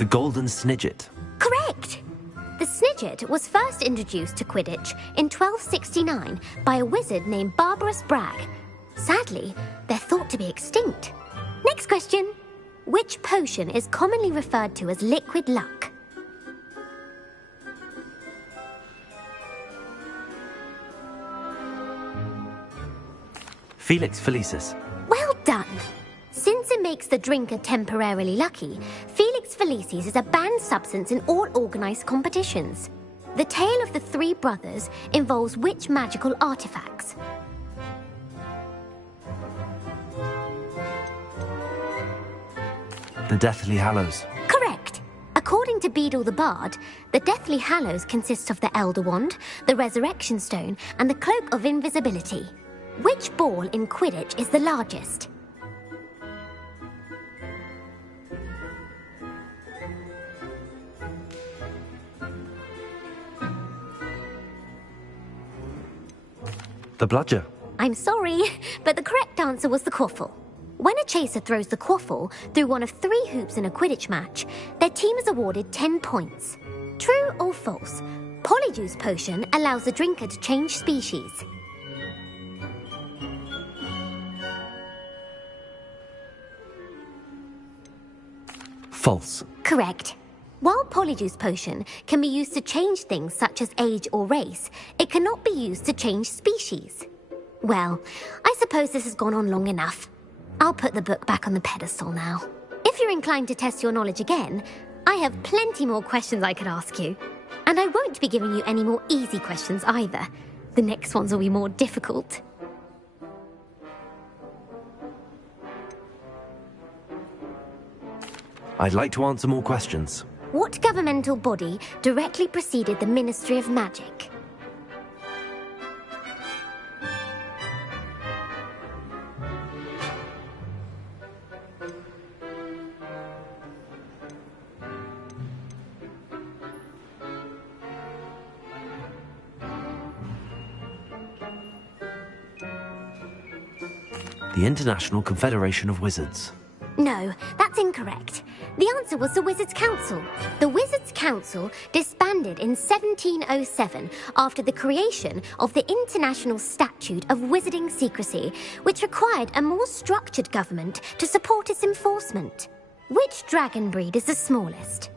The golden snidget. Correct! The snidget was first introduced to Quidditch in 1269 by a wizard named Barbarous Bragg. Sadly, they're thought to be extinct. Next question. Which potion is commonly referred to as liquid luck? Felix Felicis. Well done! Since it makes the drinker temporarily lucky, Felix Felicis is a banned substance in all organised competitions. The tale of the three brothers involves which magical artifacts? The Deathly Hallows. Correct! According to Beadle the Bard, the Deathly Hallows consists of the Elder Wand, the Resurrection Stone, and the Cloak of Invisibility. Which ball in Quidditch is the largest? The bludger. I'm sorry, but the correct answer was the quaffle. When a chaser throws the quaffle through one of 3 hoops in a Quidditch match, their team is awarded 10 points. True or false? Polyjuice potion allows the drinker to change species. False. Correct. While Polyjuice potion can be used to change things such as age or race, it cannot be used to change species. Well, I suppose this has gone on long enough. I'll put the book back on the pedestal now. If you're inclined to test your knowledge again, I have plenty more questions I could ask you. And I won't be giving you any more easy questions either. The next ones will be more difficult. I'd like to answer more questions. What governmental body directly preceded the Ministry of Magic? The International Confederation of Wizards. No, that's incorrect. The answer was the Wizards' Council. The Wizards' Council disbanded in 1707 after the creation of the International Statute of Wizarding Secrecy, which required a more structured government to support its enforcement. Which dragon breed is the smallest?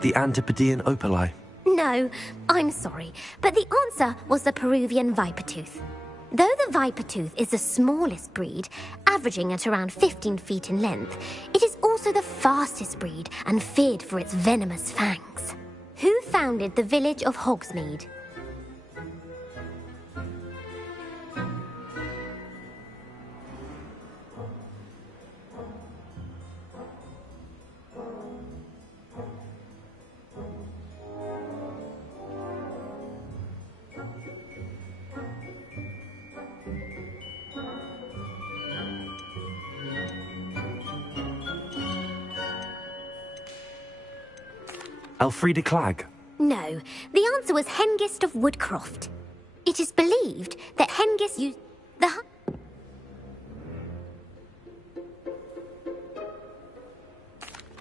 The Antipodean Opali. No, I'm sorry, but the answer was the Peruvian Vipertooth. Though the Vipertooth is the smallest breed, averaging at around 15 feet in length, it is also the fastest breed and feared for its venomous fangs. Who founded the village of Hogsmeade? Elfrida Clegg. No, the answer was Hengist of Woodcroft. It is believed that Hengist used the...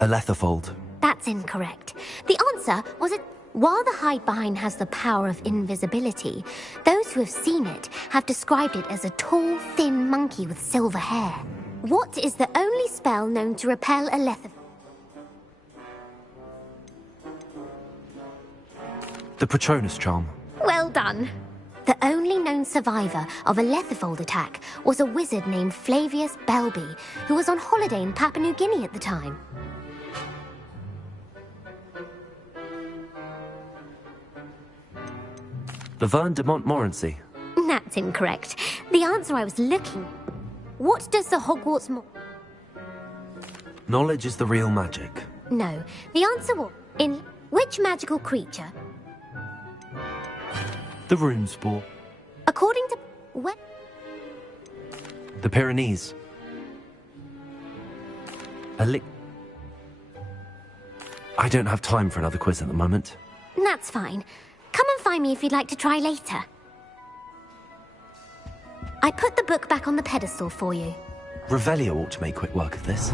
Aletherfold. That's incorrect. The answer was a... While the Hide-Behind has the power of invisibility, those who have seen it have described it as a tall, thin monkey with silver hair. What is the only spell known to repel Aletherfold? The Patronus Charm. Well done. The only known survivor of a Aletherfold attack was a wizard named Flavius Belby, who was on holiday in Papua New Guinea at the time. Laverne de Montmorency. That's incorrect. The answer I was looking... What does the Hogwarts... Knowledge is the real magic. No. The answer was... In which magical creature... The rune spore. According to... What? The Pyrenees. I don't have time for another quiz at the moment. That's fine. Come and find me if you'd like to try later. I put the book back on the pedestal for you. Revelio ought to make quick work of this.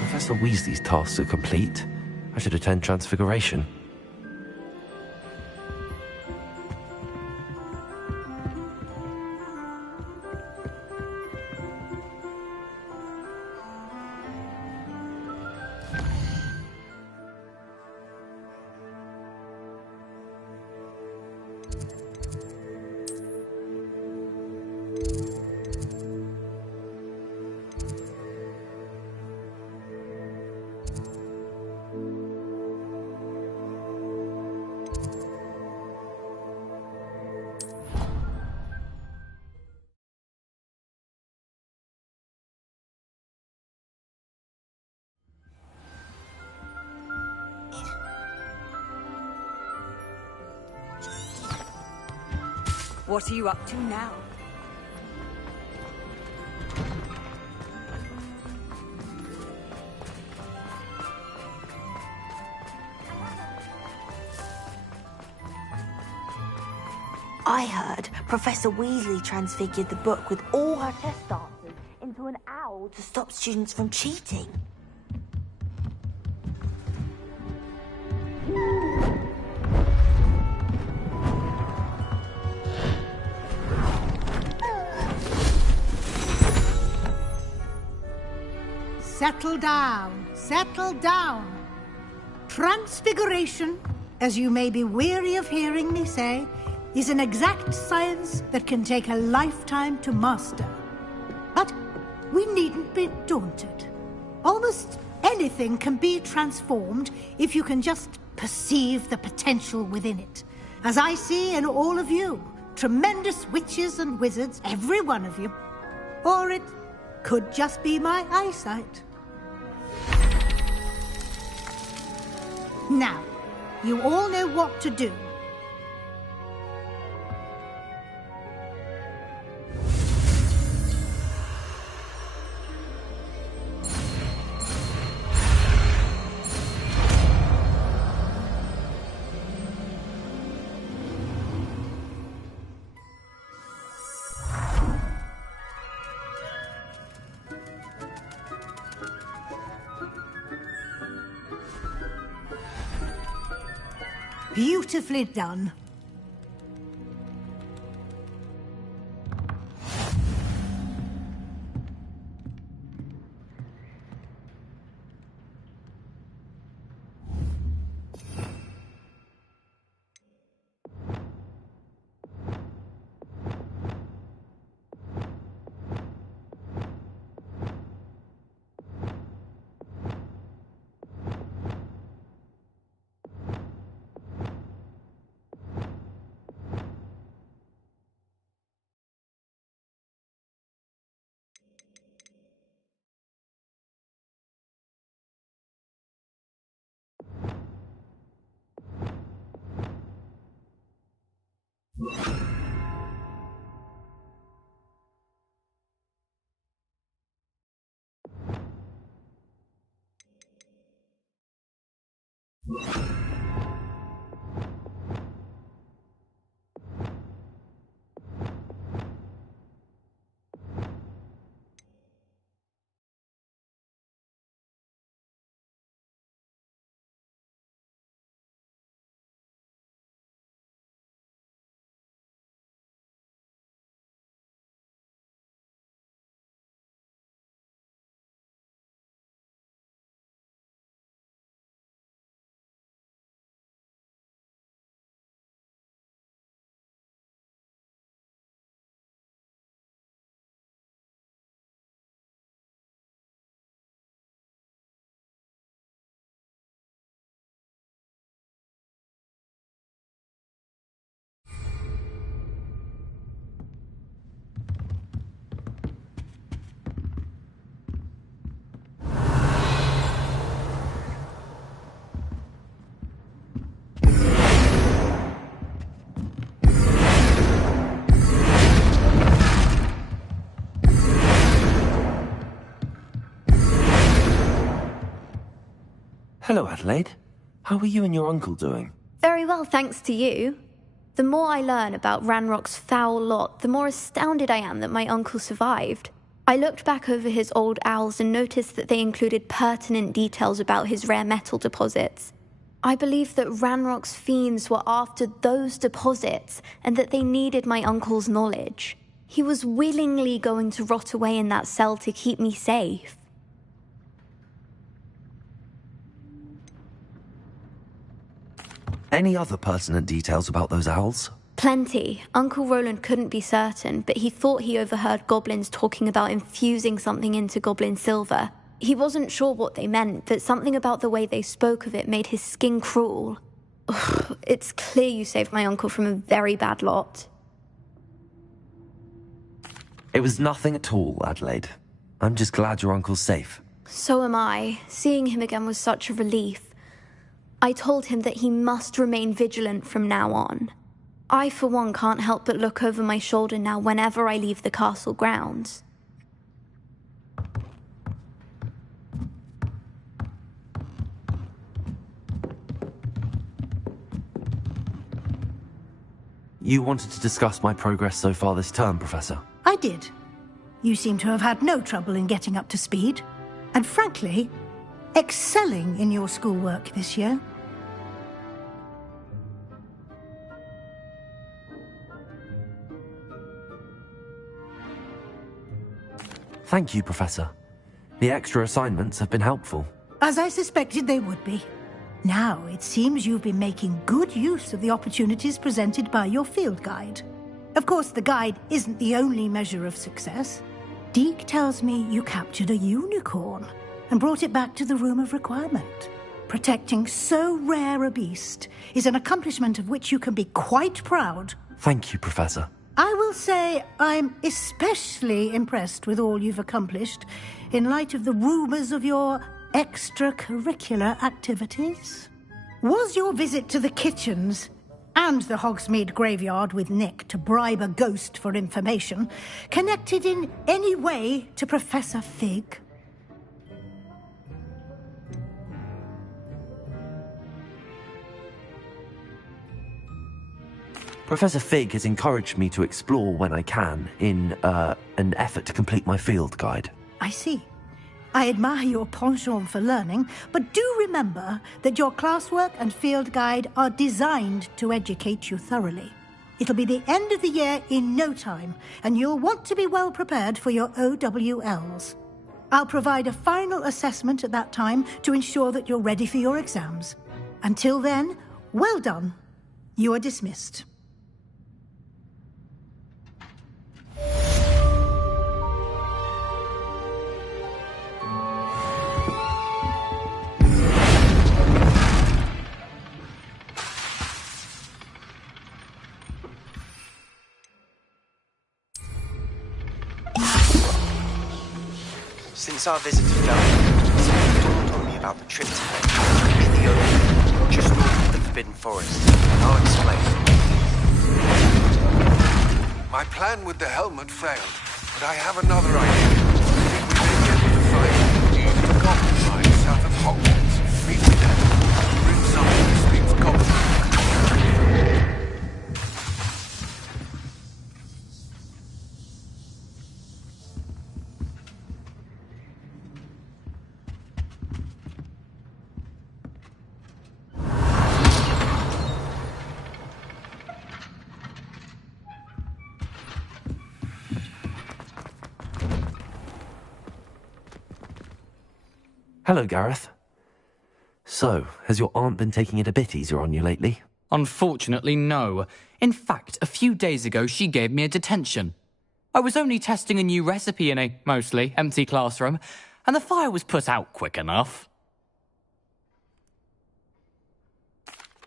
Professor Weasley's tasks are complete. I should attend Transfiguration. What are you up to now? I heard Professor Weasley transfigured the book with all her test answers into an owl to stop students from cheating. Settle down, settle down. Transfiguration, as you may be weary of hearing me say, is an exact science that can take a lifetime to master. But we needn't be daunted. Almost anything can be transformed if you can just perceive the potential within it. As I see in all of you, tremendous witches and wizards, every one of you. Or it could just be my eyesight. Now, you all know what to do. Beautifully done. Hello, Adelaide. How are you and your uncle doing? Very well, thanks to you. The more I learn about Ranrock's foul lot, the more astounded I am that my uncle survived. I looked back over his old owls and noticed that they included pertinent details about his rare metal deposits. I believe that Ranrock's fiends were after those deposits and that they needed my uncle's knowledge. He was willingly going to rot away in that cell to keep me safe. Any other pertinent details about those owls? Plenty. Uncle Roland couldn't be certain, but he thought he overheard goblins talking about infusing something into goblin silver. He wasn't sure what they meant, but something about the way they spoke of it made his skin crawl. Ugh, it's clear you saved my uncle from a very bad lot. It was nothing at all, Adelaide. I'm just glad your uncle's safe. So am I. Seeing him again was such a relief. I told him that he must remain vigilant from now on. I, for one, can't help but look over my shoulder now whenever I leave the castle grounds. You wanted to discuss my progress so far this term, Professor? I did. You seem to have had no trouble in getting up to speed. And frankly, excelling in your schoolwork this year. Thank you, Professor. The extra assignments have been helpful. As I suspected they would be. Now, it seems you've been making good use of the opportunities presented by your field guide. Of course, the guide isn't the only measure of success. Deke tells me you captured a unicorn and brought it back to the Room of Requirement. Protecting so rare a beast is an accomplishment of which you can be quite proud. Thank you, Professor. I will say I'm especially impressed with all you've accomplished in light of the rumors of your extracurricular activities. Was your visit to the kitchens and the Hogsmeade graveyard with Nick to bribe a ghost for information connected in any way to Professor Fig? Professor Fig has encouraged me to explore when I can in an effort to complete my field guide. I see. I admire your penchant for learning, but do remember that your classwork and field guide are designed to educate you thoroughly. It'll be the end of the year in no time, and you'll want to be well prepared for your OWLs. I'll provide a final assessment at that time to ensure that you're ready for your exams. Until then, well done. You are dismissed. Since our visit to Felton, something dawned on me about the trip to make in the open, just north of the Forbidden Forest. I'll explain. My plan with the helmet failed, but I have another idea. I think we may be able to find the goblin mine south of Hogwarts. Meet me there. Bring some of this thing's goblin. Hello, Gareth. So, has your aunt been taking it a bit easier on you lately? Unfortunately, no. In fact, a few days ago, she gave me a detention. I was only testing a new recipe in a mostly empty classroom, and the fire was put out quick enough.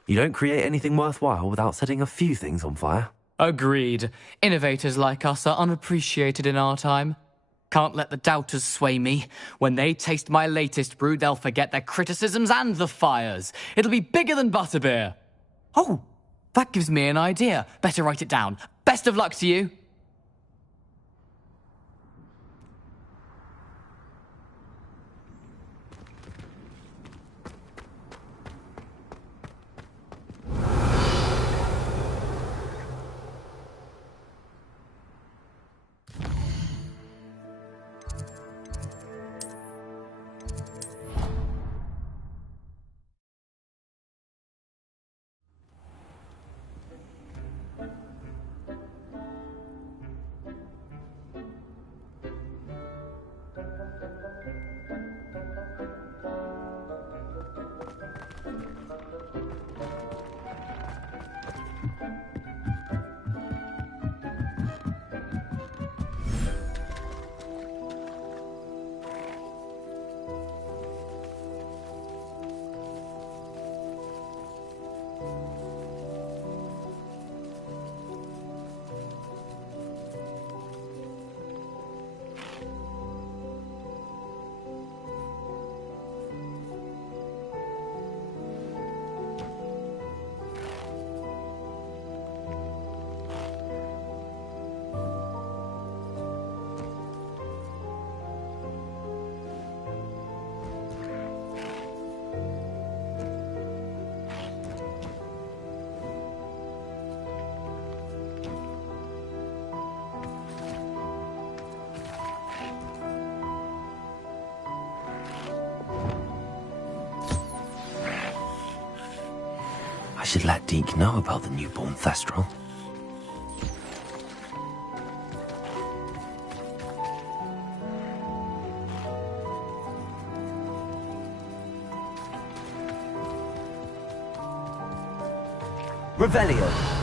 You don't create anything worthwhile without setting a few things on fire. Agreed. Innovators like us are unappreciated in our time. Can't let the doubters sway me. When they taste my latest brew, they'll forget their criticisms and the fires. It'll be bigger than butterbeer. Oh, that gives me an idea. Better write it down. Best of luck to you. should let Deke know about the newborn Thestral. Revelio.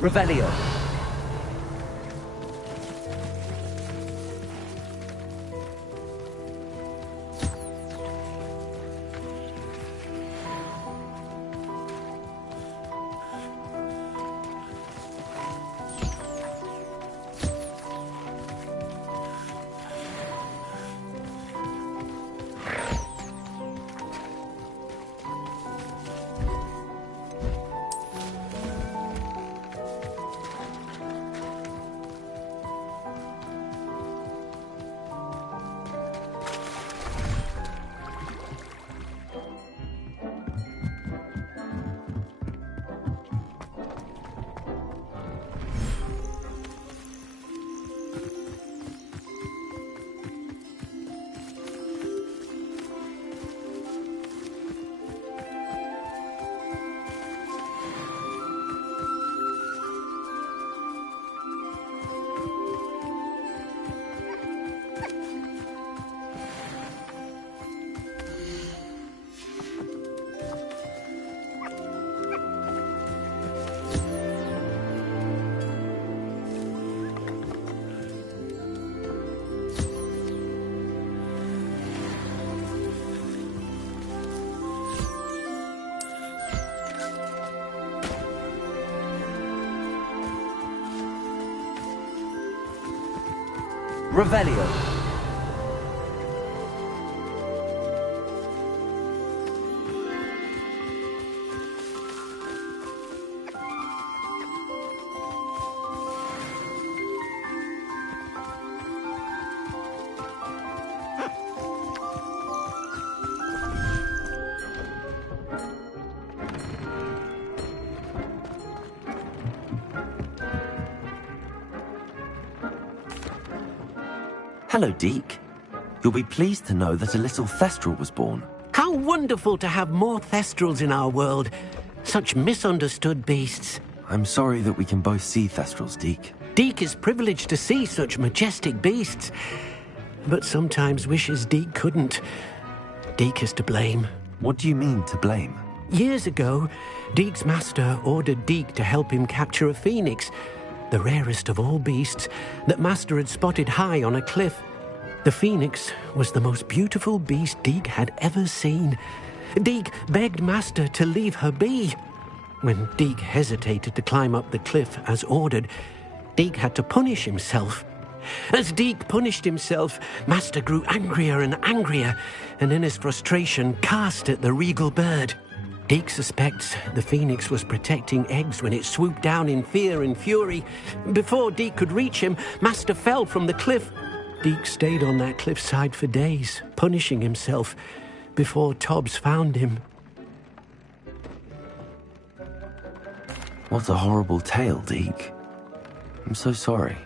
Revelio. Revelio. Hello, Deke. You'll be pleased to know that a little Thestral was born. How wonderful to have more Thestrals in our world. Such misunderstood beasts. I'm sorry that we can both see Thestrals, Deke. Deke is privileged to see such majestic beasts, but sometimes wishes Deke couldn't. Deke is to blame. What do you mean, to blame? Years ago, Deke's master ordered Deke to help him capture a phoenix, the rarest of all beasts, that Master had spotted high on a cliff. The phoenix was the most beautiful beast Deke had ever seen. Deke begged Master to leave her be. When Deke hesitated to climb up the cliff as ordered, Deke had to punish himself. As Deke punished himself, Master grew angrier and angrier, and in his frustration cast at the regal bird. Deke suspects the Phoenix was protecting eggs when it swooped down in fear and fury. Before Deke could reach him, Master fell from the cliff. Deke stayed on that cliffside for days, punishing himself, before Tobbs found him. What a horrible tale, Deke. I'm so sorry.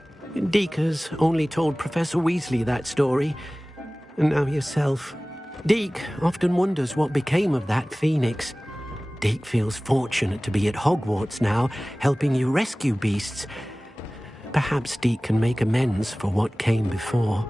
Deke has only told Professor Weasley that story, and now yourself. Deke often wonders what became of that Phoenix. Deke feels fortunate to be at Hogwarts now, helping you rescue beasts. Perhaps Deke can make amends for what came before.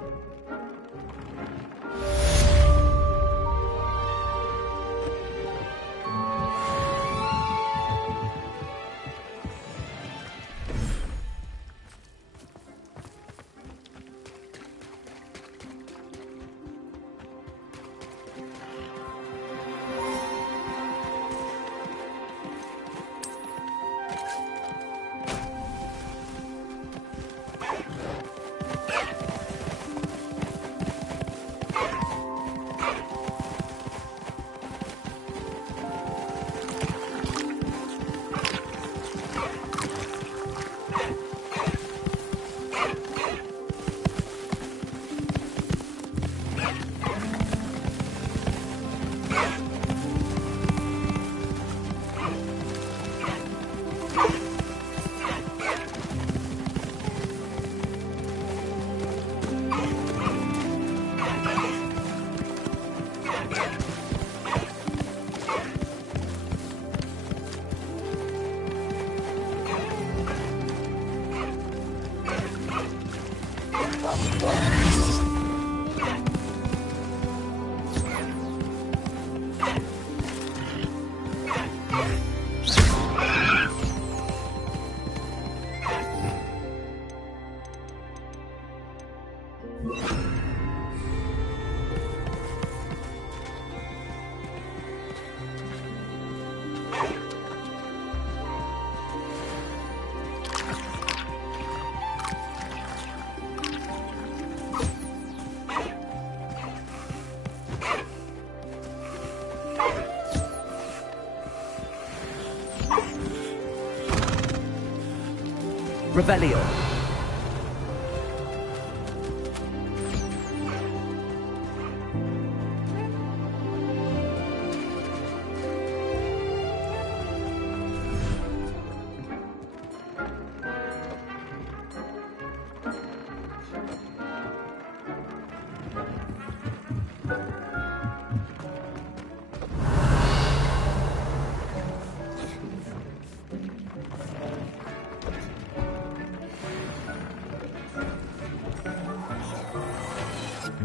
Revelio.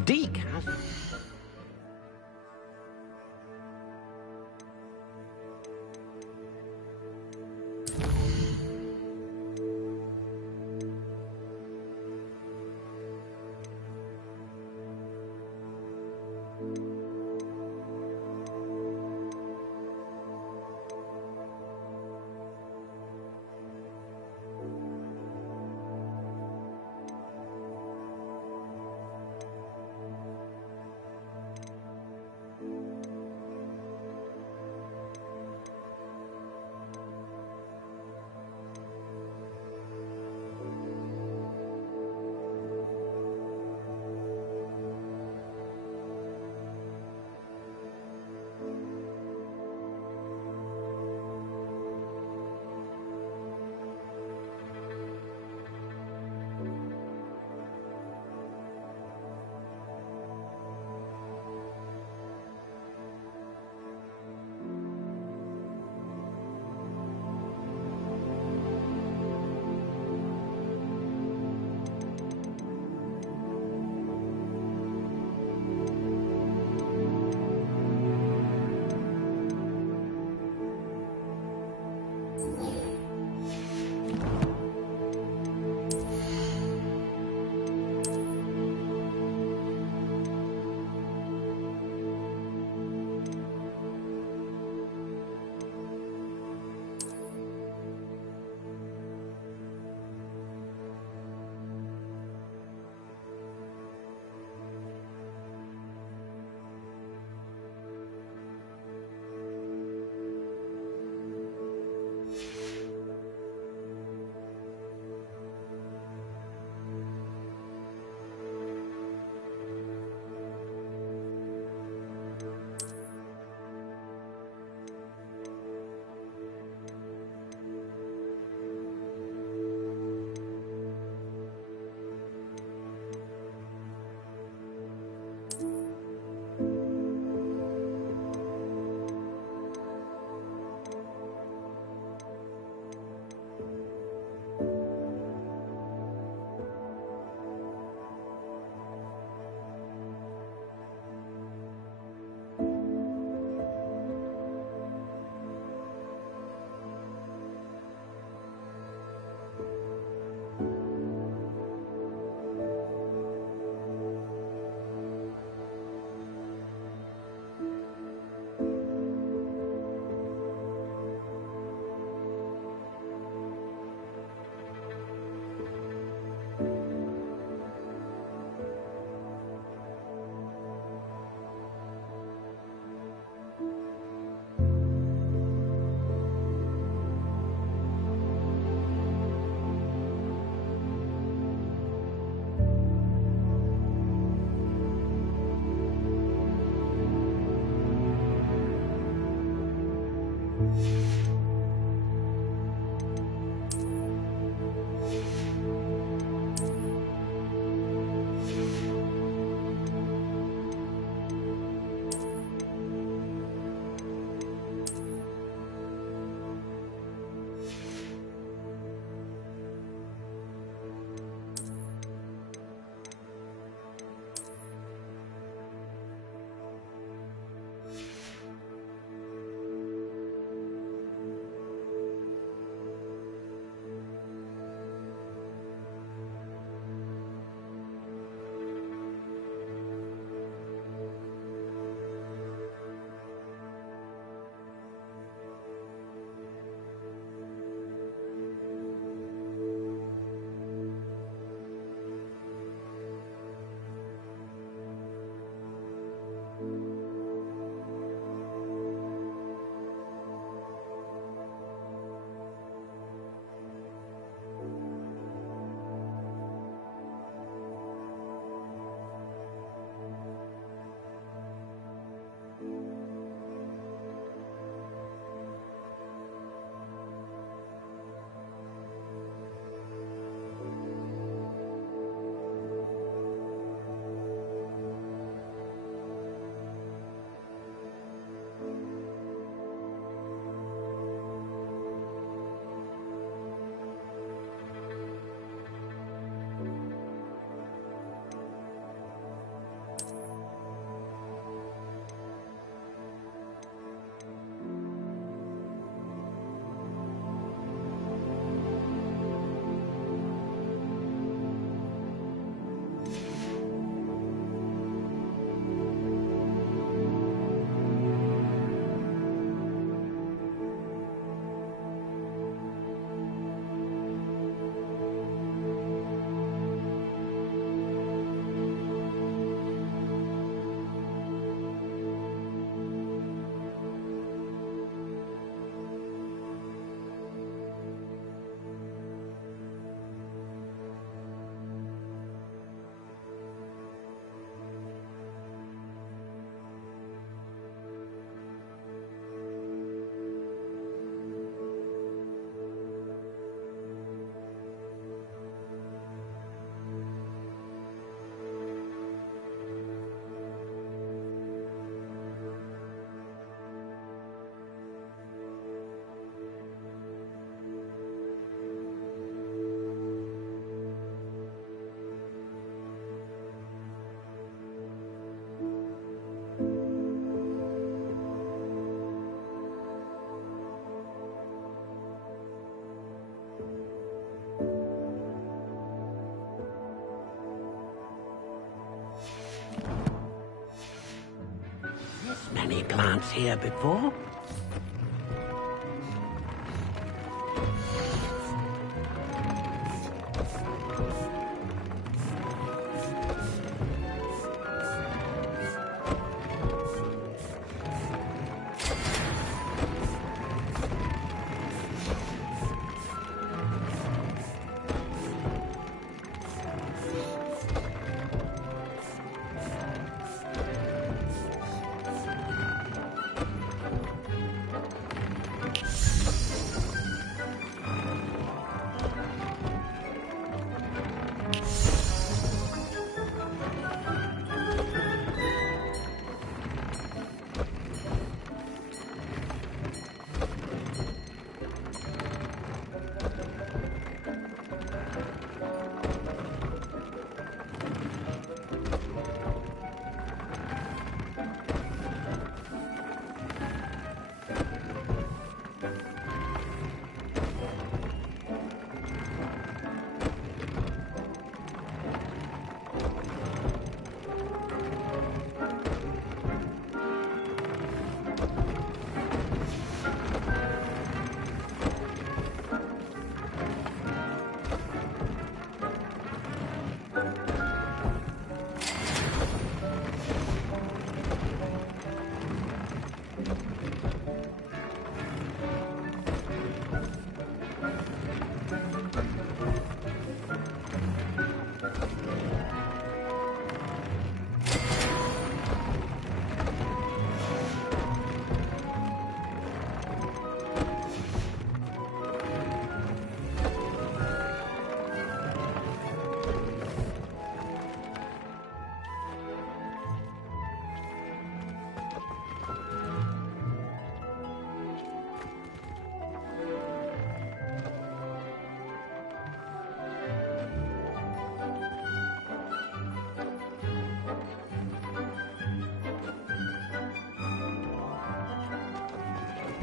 Deke has... plants here before.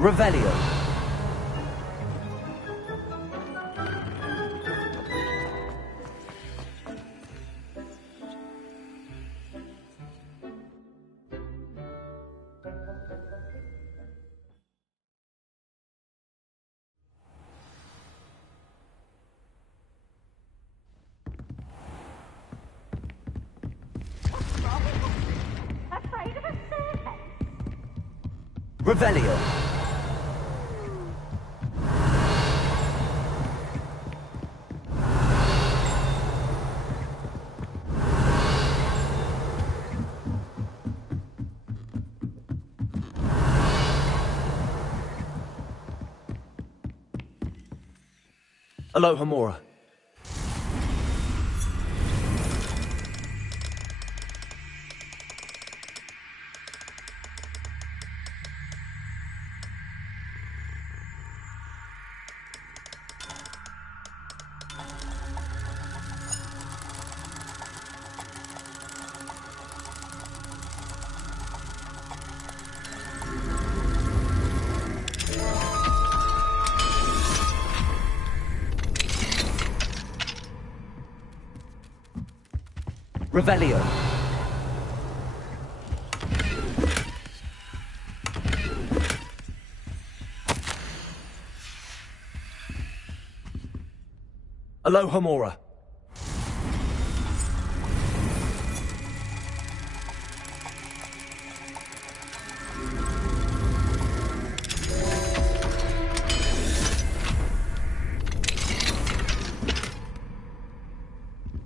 Revelio. Revelio. Aloha Mora. Revelio. Aloha Mora.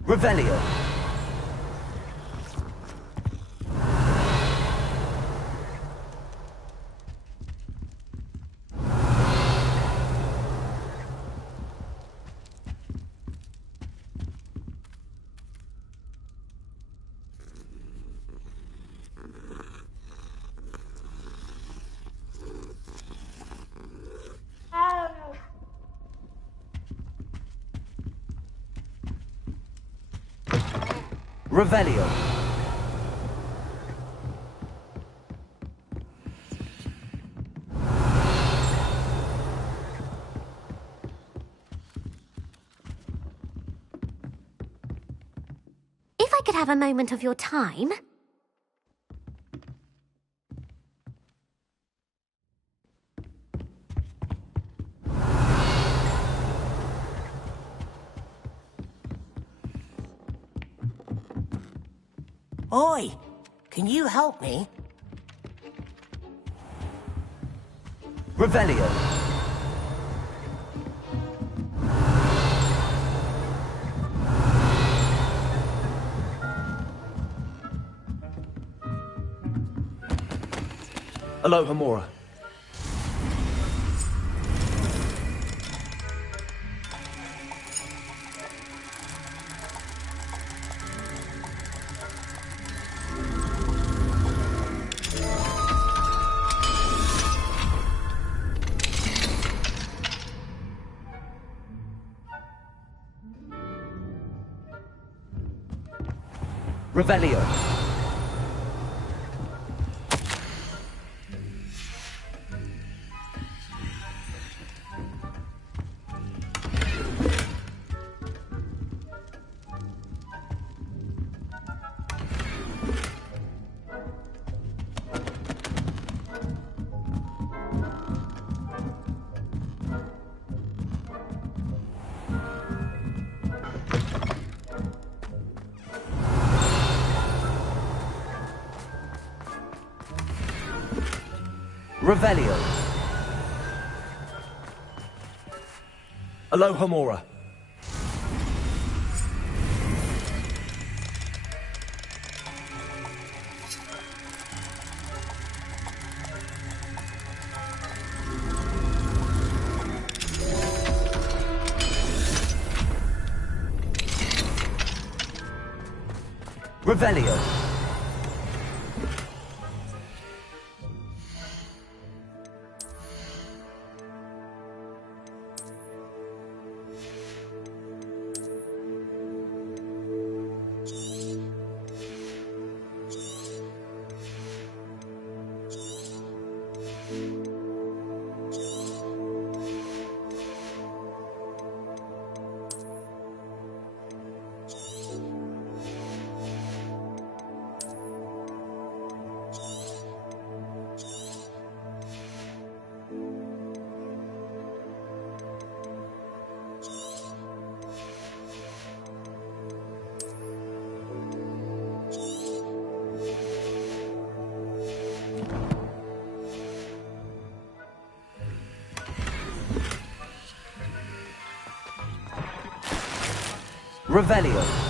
Revelio. Revelio. If I could have a moment of your time... Oi! Can you help me? Revelio. Aloha Mora. Revelio. Revelio. Aloha Mora. Revelio. Revelio.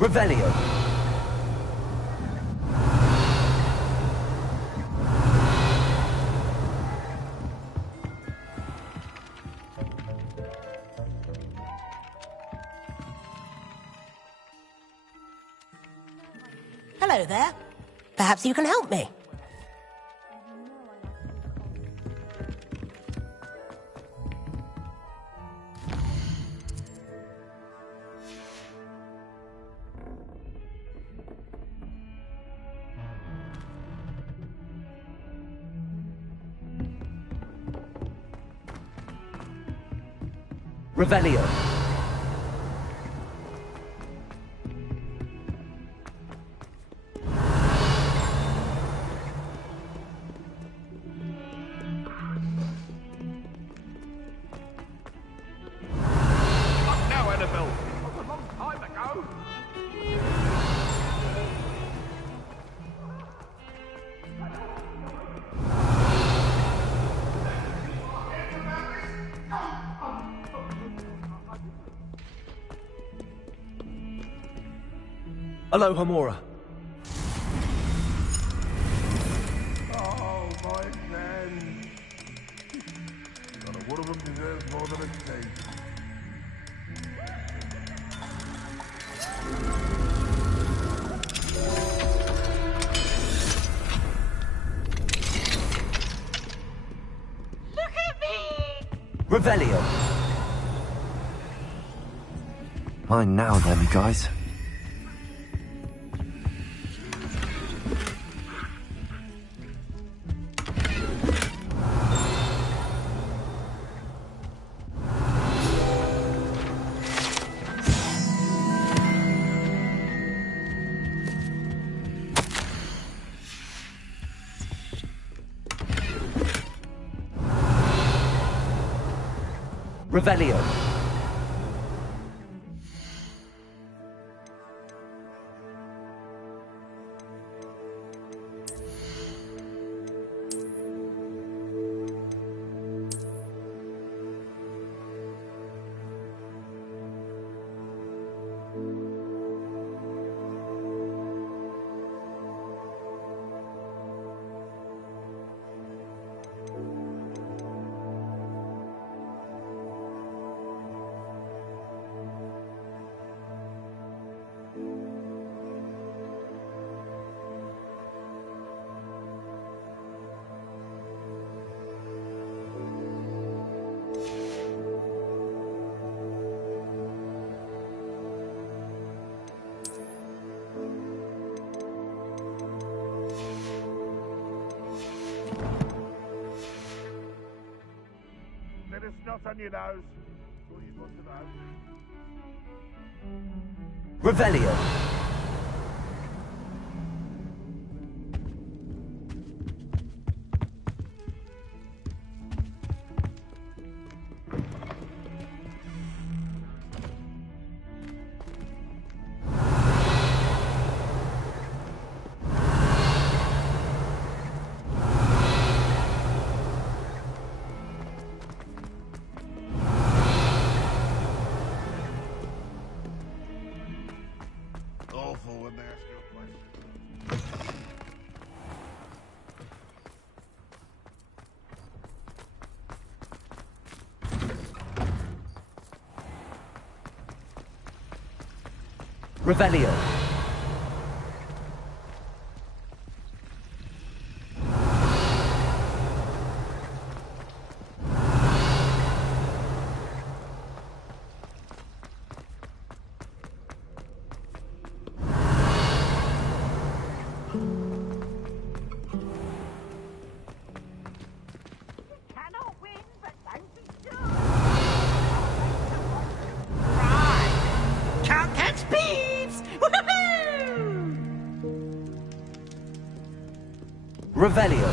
Revelio. Hello there. Perhaps you can help me. Revelio. Now, Annabelle. That was a long time ago. Hello, Hamora. Oh, my friend. Not a one of them deserves more than a taste. Revelio. Mine now, then, guys. Revelio. Bit of snot on your nose. All you want to know. Revelio. Awful when they ask you a question. Revelio. Can't catch bees! Woohoo! Revelio.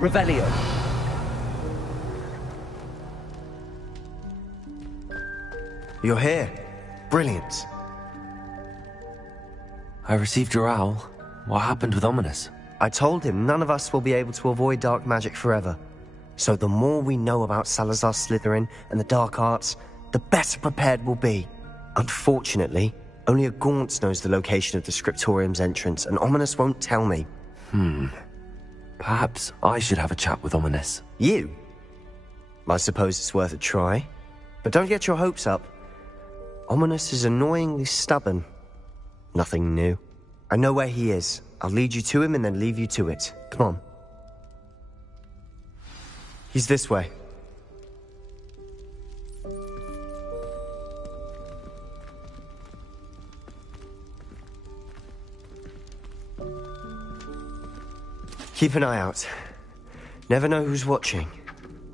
Revelio. You're here. Brilliant. I received your owl. What happened with Ominous? I told him none of us will be able to avoid dark magic forever. So the more we know about Salazar Slytherin and the dark arts, the better prepared we'll be. Unfortunately, only a Gaunt knows the location of the Scriptorium's entrance, and Ominous won't tell me. Perhaps I should have a chat with Ominous. You? I suppose it's worth a try. But don't get your hopes up. Ominous is annoyingly stubborn. Nothing new. I know where he is. I'll lead you to him and then leave you to it. Come on. He's this way. Keep an eye out. Never know who's watching.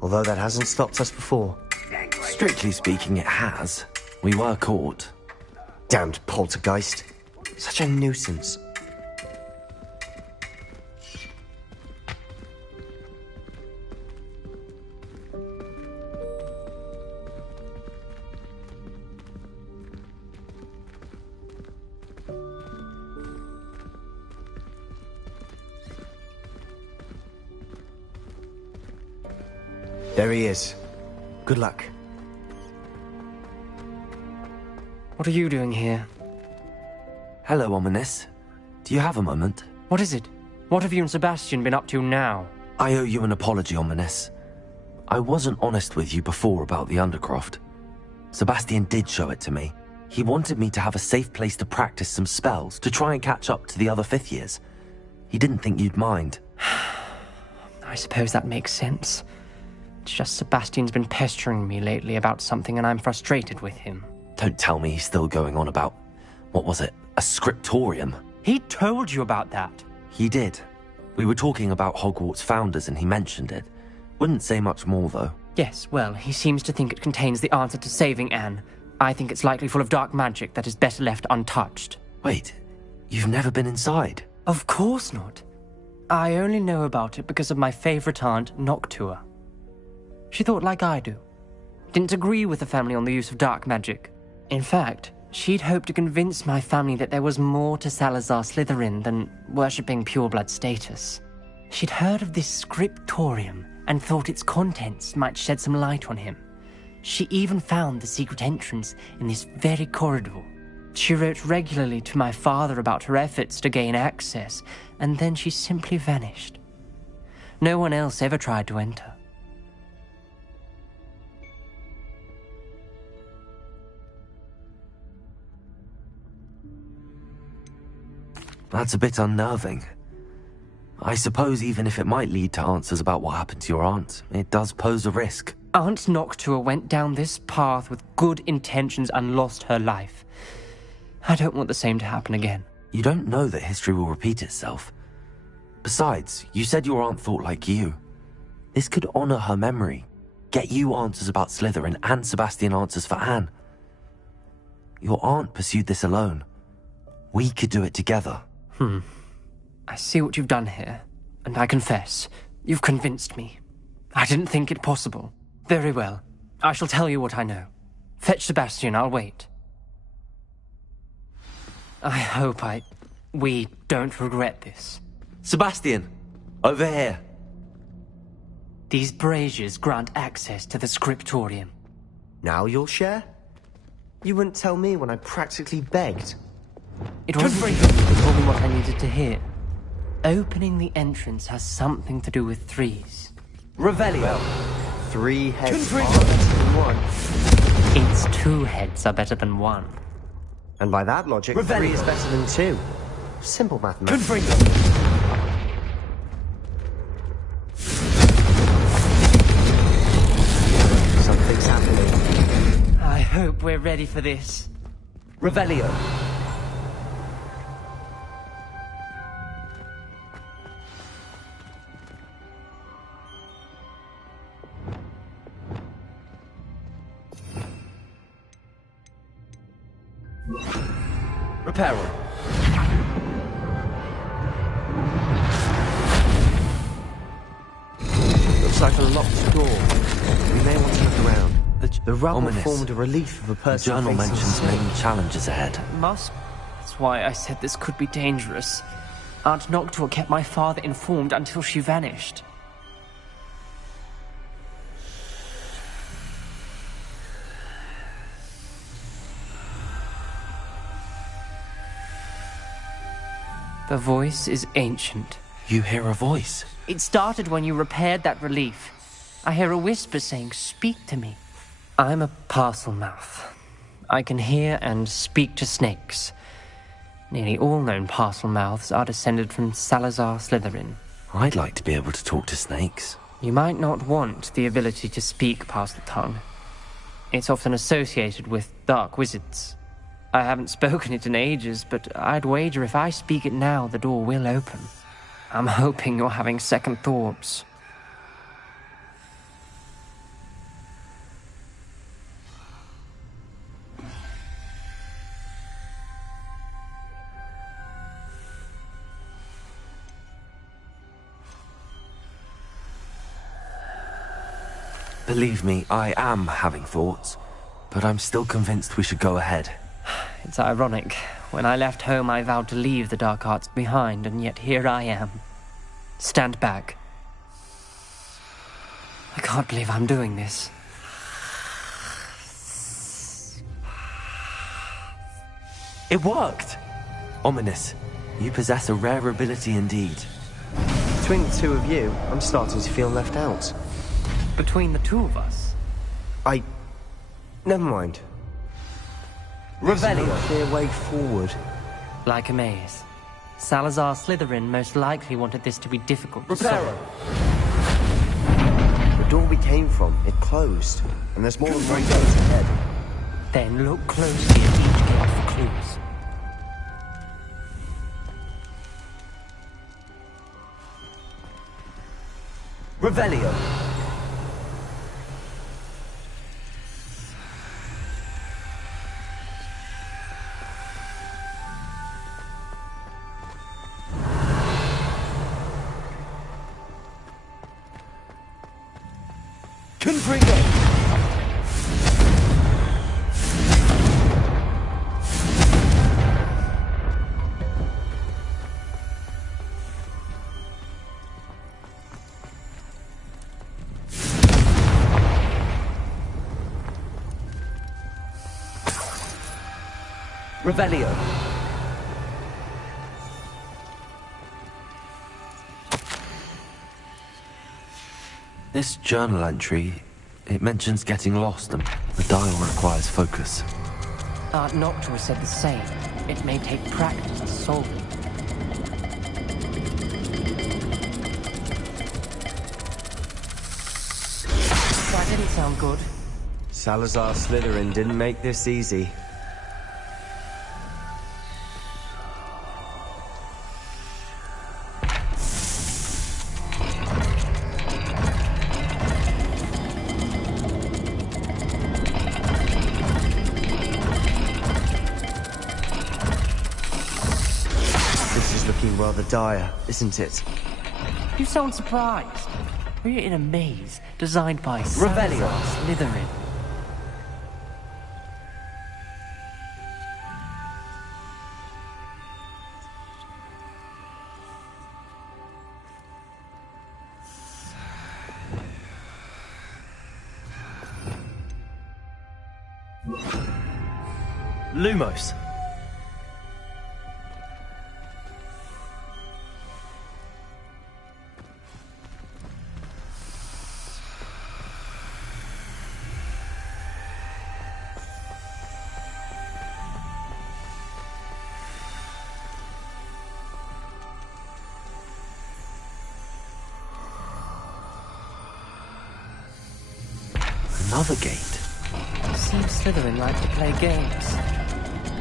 Although that hasn't stopped us before. Strictly speaking, it has. We were caught. Damned poltergeist. Such a nuisance. There he is. Good luck. What are you doing here? Hello, Ominous. Do you have a moment? What is it? What have you and Sebastian been up to now? I owe you an apology, Ominous. I wasn't honest with you before about the Undercroft. Sebastian did show it to me. He wanted me to have a safe place to practice some spells, to try and catch up to the other fifth years. He didn't think you'd mind. I suppose that makes sense. It's just Sebastian's been pestering me lately about something and I'm frustrated with him. Don't tell me he's still going on about, what was it, a scriptorium? He told you about that. He did. We were talking about Hogwarts founders and he mentioned it. Wouldn't say much more, though. Yes, well, he seems to think it contains the answer to saving Anne. I think it's likely full of dark magic that is better left untouched. Wait, you've never been inside? Of course not. I only know about it because of my favorite aunt, Noctua. She thought like I do. Didn't agree with the family on the use of dark magic. In fact, she'd hoped to convince my family that there was more to Salazar Slytherin than worshipping pureblood status. She'd heard of this scriptorium and thought its contents might shed some light on him. She even found the secret entrance in this very corridor. She wrote regularly to my father about her efforts to gain access, and then she simply vanished. No one else ever tried to enter. That's a bit unnerving. I suppose even if it might lead to answers about what happened to your aunt, it does pose a risk. Aunt Noctua went down this path with good intentions and lost her life. I don't want the same to happen again. You don't know that history will repeat itself. Besides, you said your aunt thought like you. This could honor her memory, get you answers about Slytherin and Sebastian answers for Anne. Your aunt pursued this alone. We could do it together. I see what you've done here, and I confess, you've convinced me. I didn't think it possible. Very well. I shall tell you what I know. Fetch Sebastian, I'll wait. I hope we don't regret this. Sebastian! Over here! These braziers grant access to the scriptorium. Now you'll share? You wouldn't tell me when I practically begged. It wasn't you who told me what I needed to hear. Opening the entrance has something to do with threes. Revelio! 3 heads are better than 1. It's 2 heads are better than 1. And by that logic, Revelio. 3 is better than 2. Simple mathematics. Something's happening. I hope we're ready for this. Revelio! Reparo. Looks like a locked door. We may want to look around. The rubble Ominous. formed a relief of a The person journal facing mentions snake. many challenges ahead. Must. That's why I said this could be dangerous. Aunt Noctua kept my father informed until she vanished. The voice is ancient. You hear a voice. It started when you repaired that relief. I hear a whisper saying, "Speak to me." I'm a parcel mouth. I can hear and speak to snakes. Nearly all known parcel mouths are descended from Salazar Slytherin. I'd like to be able to talk to snakes. You might not want the ability to speak parcel tongue. It's often associated with dark wizards. I haven't spoken it in ages, but I'd wager if I speak it now, the door will open. I'm hoping you're having second thoughts. Believe me, I am having thoughts, but I'm still convinced we should go ahead. It's ironic. When I left home, I vowed to leave the dark arts behind, and yet here I am. Stand back. I can't believe I'm doing this. It worked! Ominous, you possess a rare ability indeed. Between the two of you, I'm starting to feel left out. Between the two of us? Never mind. Revelio. There's no clear way forward. Like a maze. Salazar Slytherin most likely wanted this to be difficult to solve. The door we came from, it closed. And there's more than one gate ahead. Then look closely at each gate for clues. Revelio. Confringo. Revelio. This journal entry, it mentions getting lost and the dial requires focus. Aunt Noctua said the same. It may take practice to solve it. That didn't sound good. Salazar Slytherin didn't make this easy. Rather dire, isn't it? You sound surprised. We're in a maze designed by Salazar Slytherin. Lumos. Another gate. Seems Slytherin like to play games.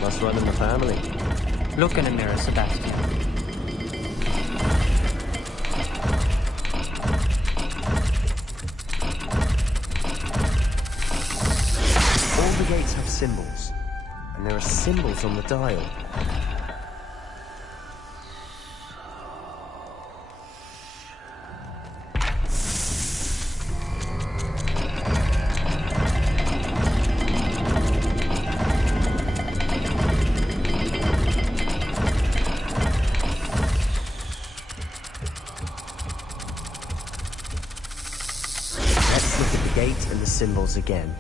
Must run in the family. Look in a mirror, Sebastian. All the gates have symbols. And there are symbols on the dial. symbols again.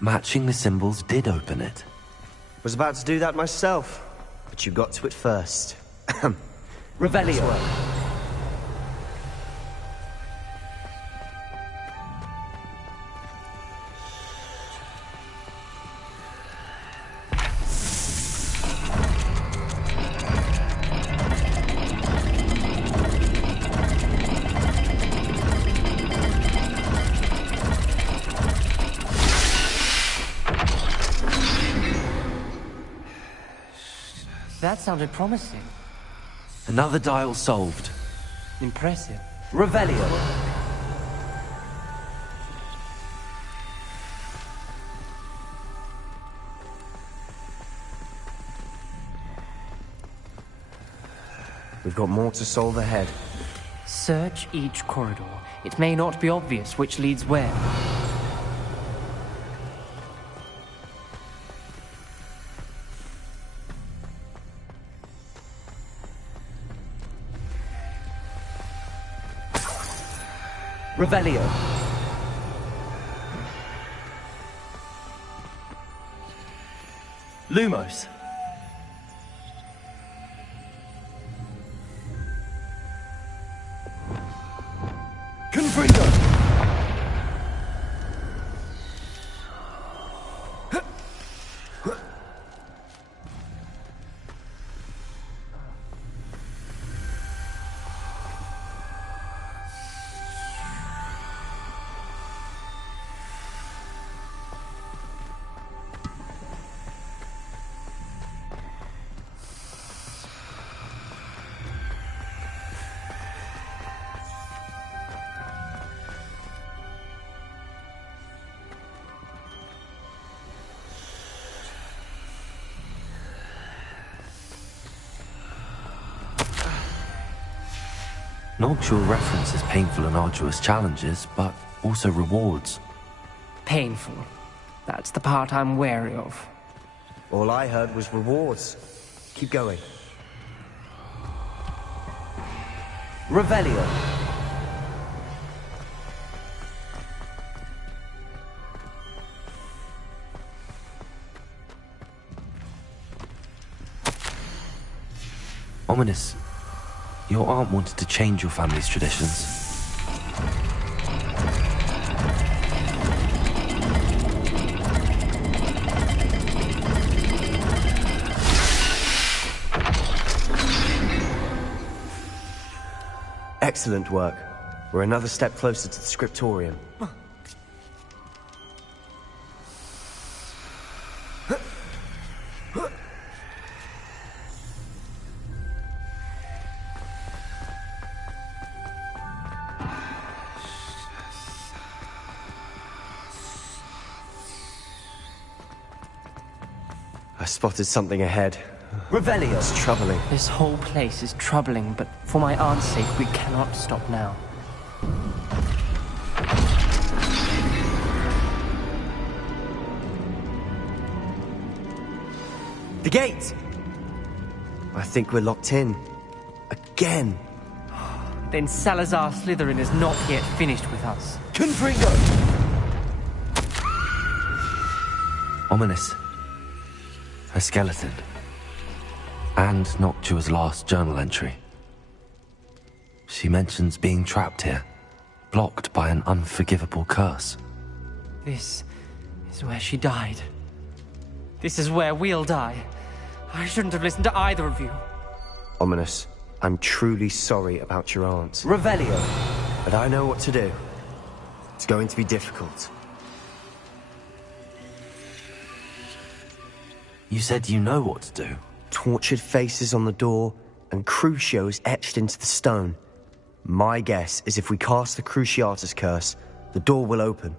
Matching the symbols did open it. Was about to do that myself, but you got to it first. Revelio. That sounded promising. Another dial solved. Impressive. Revelio. We've got more to solve ahead. Search each corridor. It may not be obvious which leads where. Revelio. Lumos. Confringo. Noctua references painful and arduous challenges, but also rewards. Painful. That's the part I'm wary of. All I heard was rewards. Keep going. Revelio. Ominous. Your aunt wanted to change your family's traditions. Excellent work. We're another step closer to the scriptorium. I spotted something ahead. Revelio. It's troubling. This whole place is troubling, but for my aunt's sake, we cannot stop now. The gate! I think we're locked in. Again. Then Salazar Slytherin is not yet finished with us. Confringo! Ominous. A skeleton. And Noctua's last journal entry. She mentions being trapped here, blocked by an unforgivable curse. This is where she died. This is where we'll die. I shouldn't have listened to either of you. Ominous, I'm truly sorry about your aunt. Revelio. But I know what to do. It's going to be difficult. You said you know what to do. Tortured faces on the door, and Crucios etched into the stone. My guess is if we cast the Cruciatus curse, the door will open.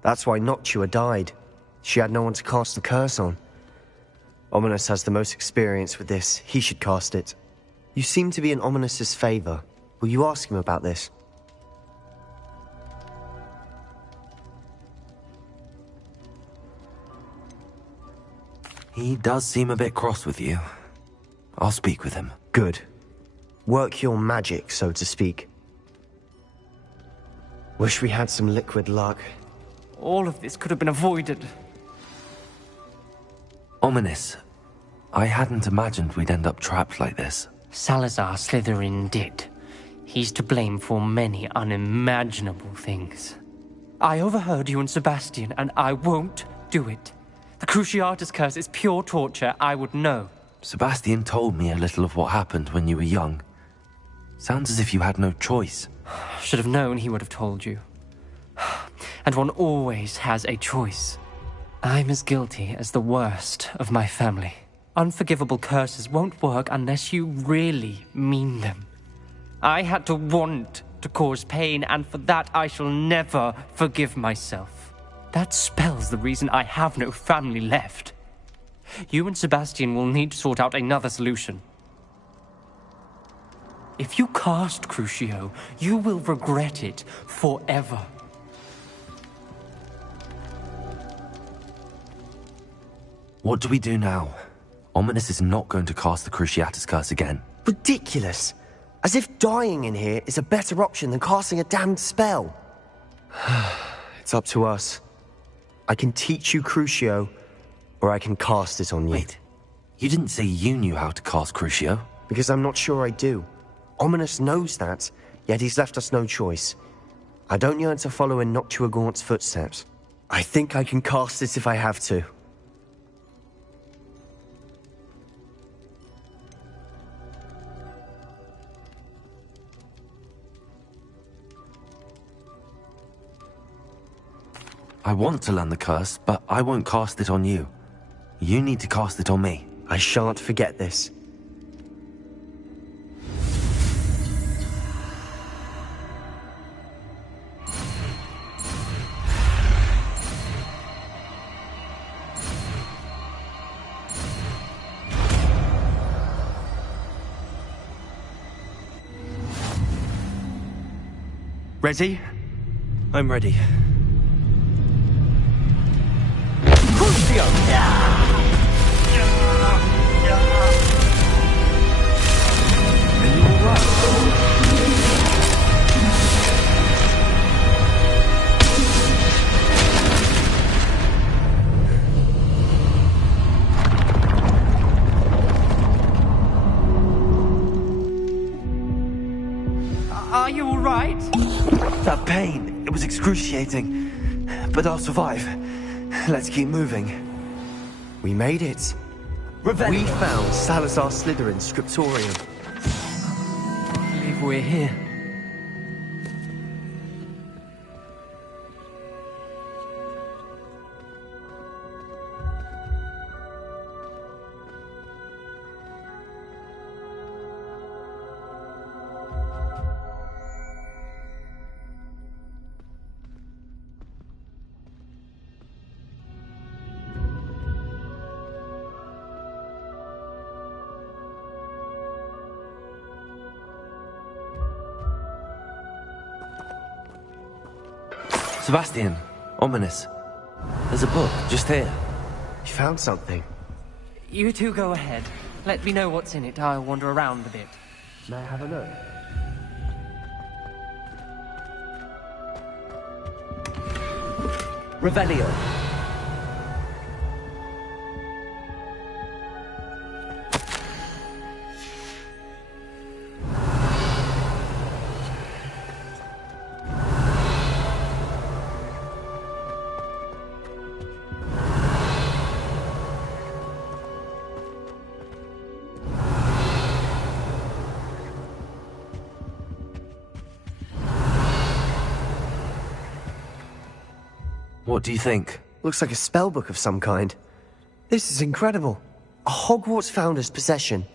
That's why Noctua died. She had no one to cast the curse on. Ominous has the most experience with this. He should cast it. You seem to be in Ominous's favor. Will you ask him about this? He does seem a bit cross with you. I'll speak with him. Good. Work your magic, so to speak. Wish we had some liquid luck. All of this could have been avoided. Ominous. I hadn't imagined we'd end up trapped like this. Salazar Slytherin did. He's to blame for many unimaginable things. I overheard you and Sebastian, and I won't do it. The Cruciatus curse is pure torture, I would know. Sebastian told me a little of what happened when you were young. Sounds as if you had no choice. Should have known he would have told you. And one always has a choice. I'm as guilty as the worst of my family. Unforgivable curses won't work unless you really mean them. I had to want to cause pain, and for that I shall never forgive myself. That spells the reason I have no family left. You and Sebastian will need to sort out another solution. If you cast Crucio, you will regret it forever. What do we do now? Ominous is not going to cast the Cruciatus curse again. Ridiculous! As if dying in here is a better option than casting a damned spell. It's up to us. I can teach you Crucio, or I can cast it on you. Wait, you didn't say you knew how to cast Crucio? Because I'm not sure I do. Ominous knows that, yet he's left us no choice. I don't yearn to follow in Noctua Gaunt's footsteps. I think I can cast it if I have to. I want to learn the curse, but I won't cast it on you. You need to cast it on me. I shan't forget this. Ready? I'm ready. Are you all right? That pain, it was excruciating. But I'll survive. Let's keep moving. We made it. We found Salazar Slytherin's scriptorium. I believe we're here. Sebastian, Ominous. There's a book just here. You found something. You two go ahead. Let me know what's in it. I'll wander around a bit. May I have a look? Revelio. What do you think? Looks like a spellbook of some kind. This is incredible. A Hogwarts founder's possession.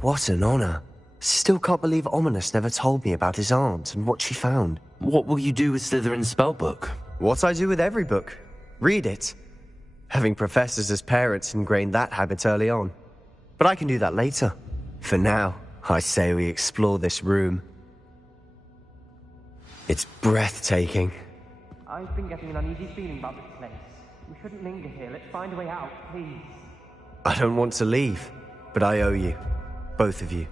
What an honor. Still can't believe Ominous never told me about his aunt and what she found. What will you do with Slytherin's spellbook? What I do with every book. Read it. Having professors as parents ingrained that habit early on. But I can do that later. For now, I say we explore this room. It's breathtaking. I've been getting an uneasy feeling about this place. We shouldn't linger here. Let's find a way out, please. I don't want to leave, but I owe you. Both of you.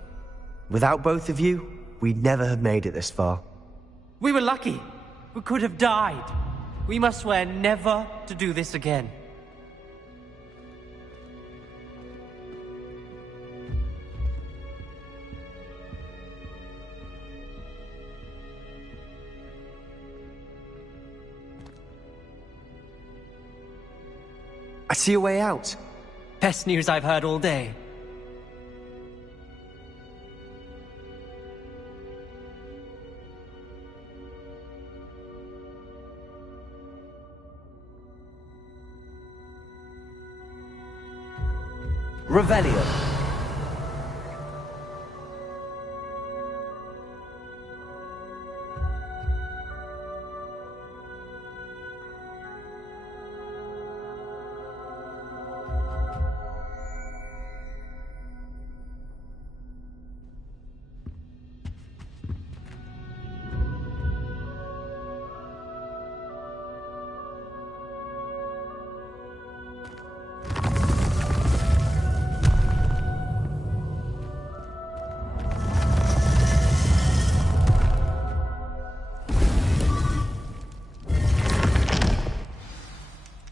Without both of you, we'd never have made it this far. We were lucky. We could have died. We must swear never to do this again. I see a way out. Best news I've heard all day. Revelio.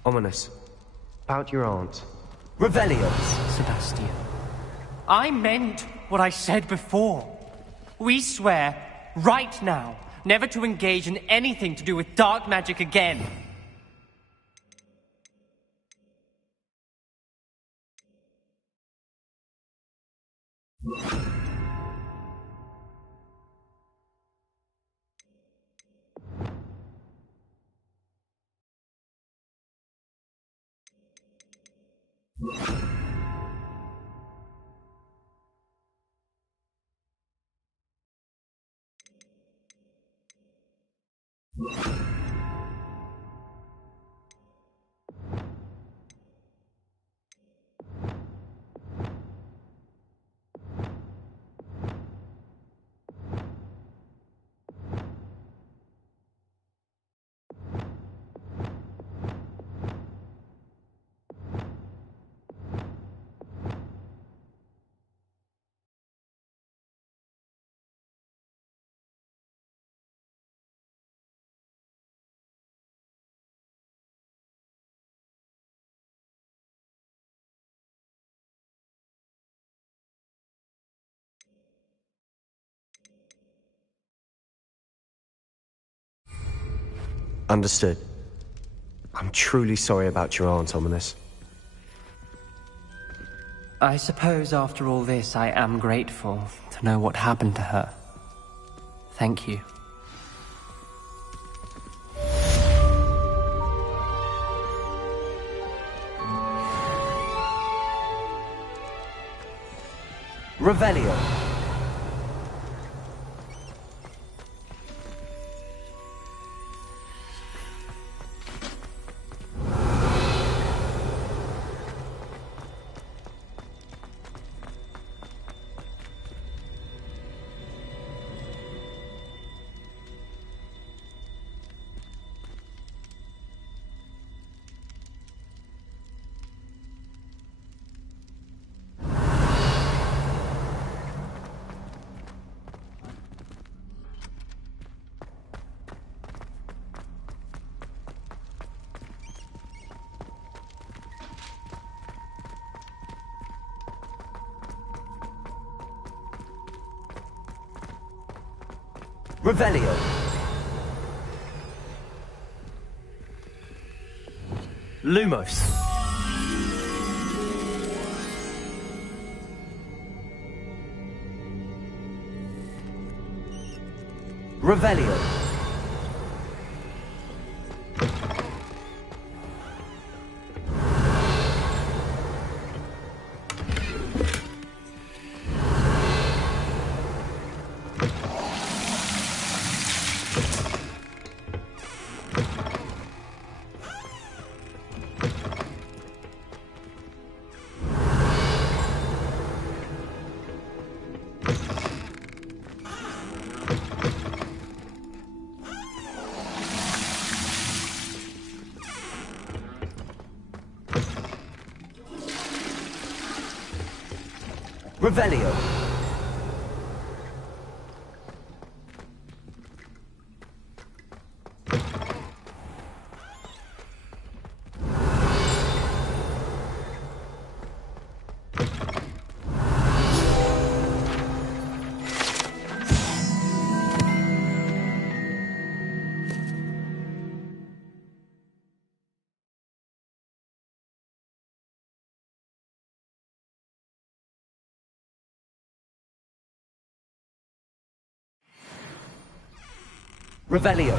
Ominous. About your aunt. Revelio. Sebastian. I meant what I said before. We swear, right now, never to engage in anything to do with dark magic again. Understood. I'm truly sorry about your aunt, Ominous. I suppose after all this, I am grateful to know what happened to her. Thank you. Revelio. Revelio. Lumos. Revelio. Revelio. Revelio.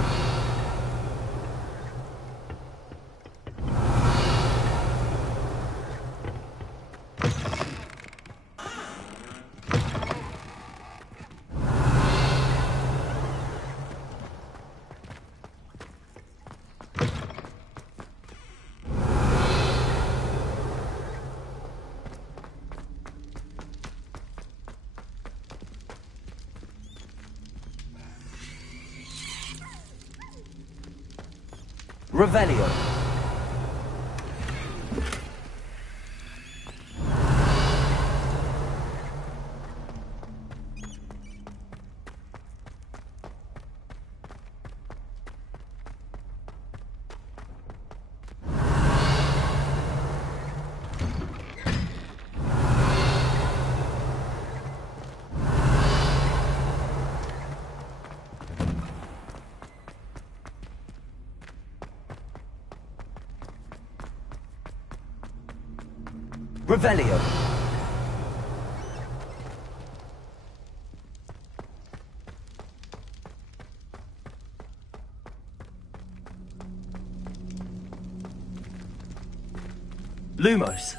Revelio. Revelio. Lumos.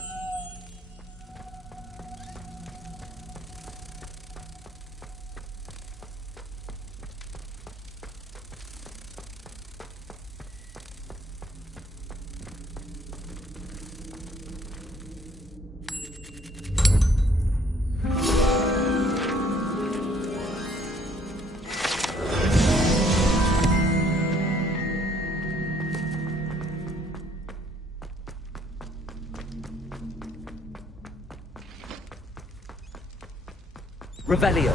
Revelio.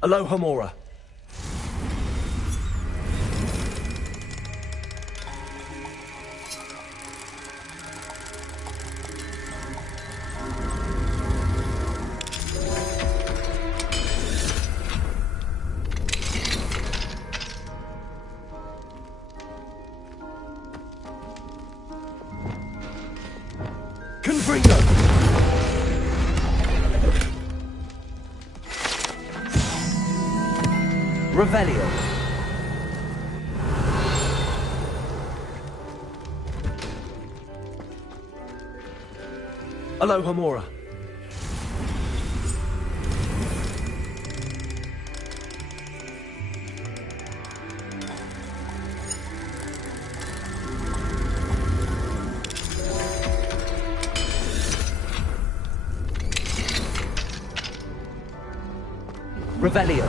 Alohomora. Confringo. Revelio. Alohomora. Revelio.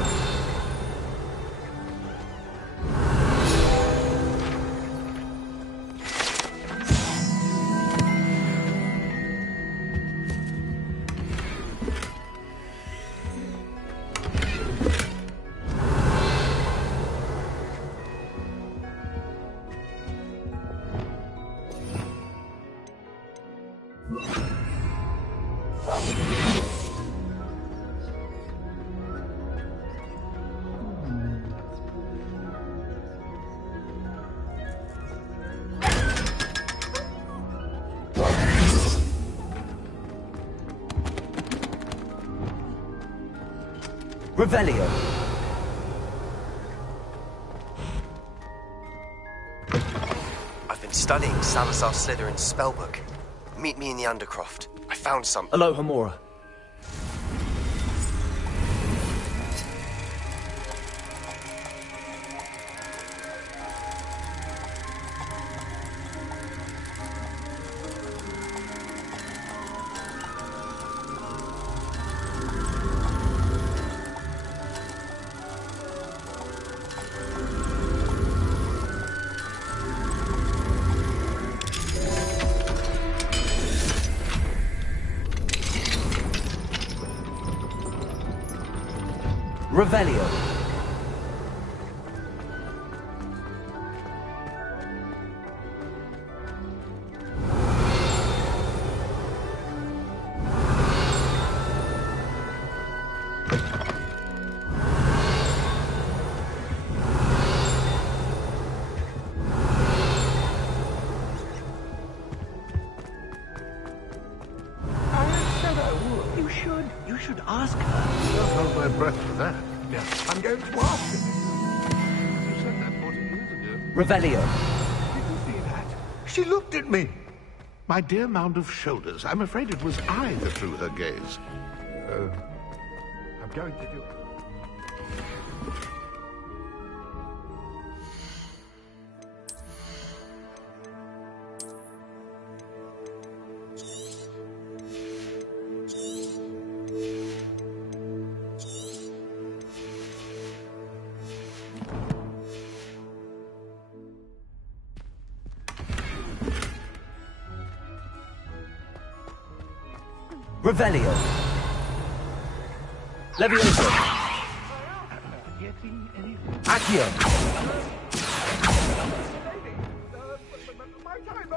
Revelio. I've been studying Salazar Slytherin's spellbook. Meet me in the Undercroft. I found something. Alohomora. Revelio. You should ask her. Don't hold my breath for that. Yeah, I'm going to ask her. You said that 40 years ago. Revelio. Did you see that? She looked at me. My dear mound of shoulders. I'm afraid it was I that threw her gaze. I'm going to do it. Revelio. Levioso. Accio.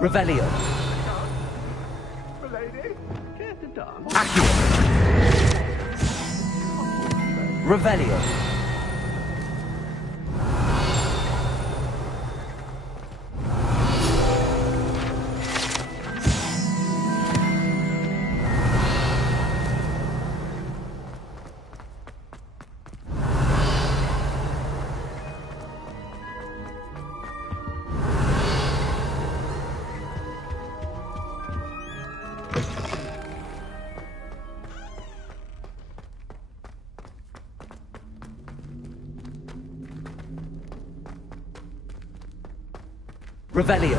Revelio. Accio. Revelio. Revelio.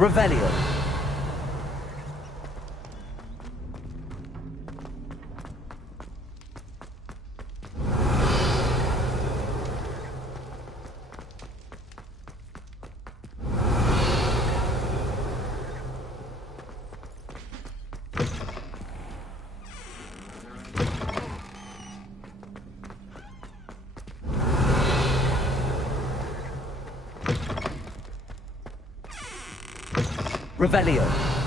Revelio. Revelio.